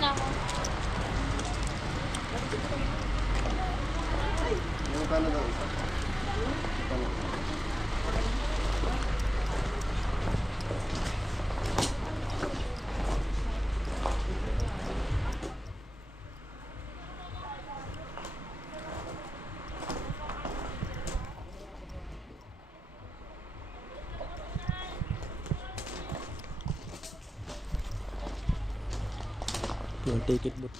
na ako. Yung kano daw isa? Yung ticket booth.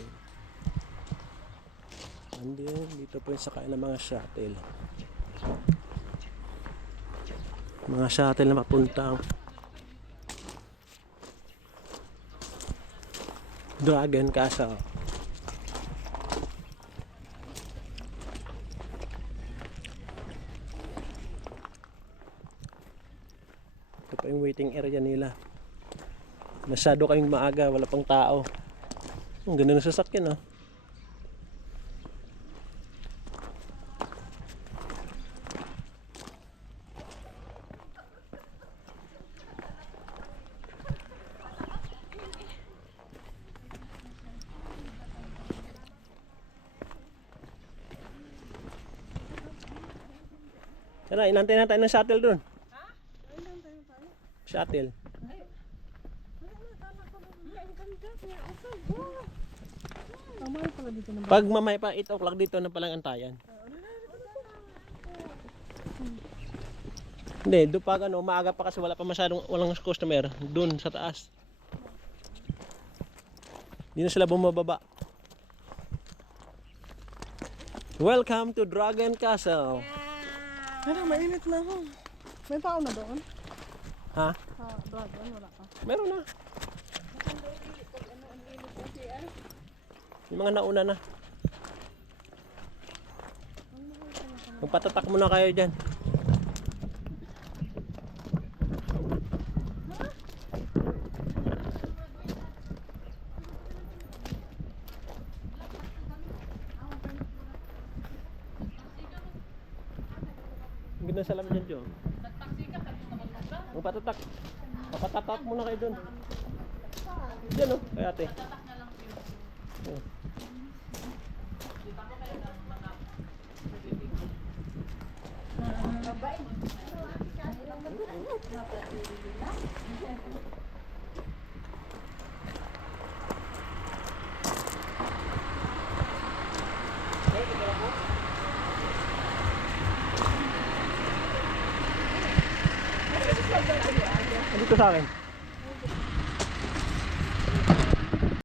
Andyan, dito po yung sakay ng mga shuttle. Mga shuttle na papuntang Dragon Castle. Ito pa yung waiting area nila. Masyado kaming maaga, wala pang tao. Ang ganda ng sasakyan, oh. Tara, inantay na tayo ng shuttle dun. Ha? Shuttle. Pag mamay pa 8 o'clock dito na palang antayan. Hindi, doon pag ano, maaga pa kasi wala pa masyadong walang customer doon sa taas. Hindi na sila bumababa. Welcome to Dragon Castle. Ano, mainit na ako. May tao na doon? Ha? Dragon, wala ka. Meron na. Yung mga nauna na. Magpatatak muna kayo dyan. Ang ganda sa lamin dyan, Jo. Magpatatak. Papatatak muna kayo dun. Dyan, oh. Kaya ate. Oh. Dito sa akin.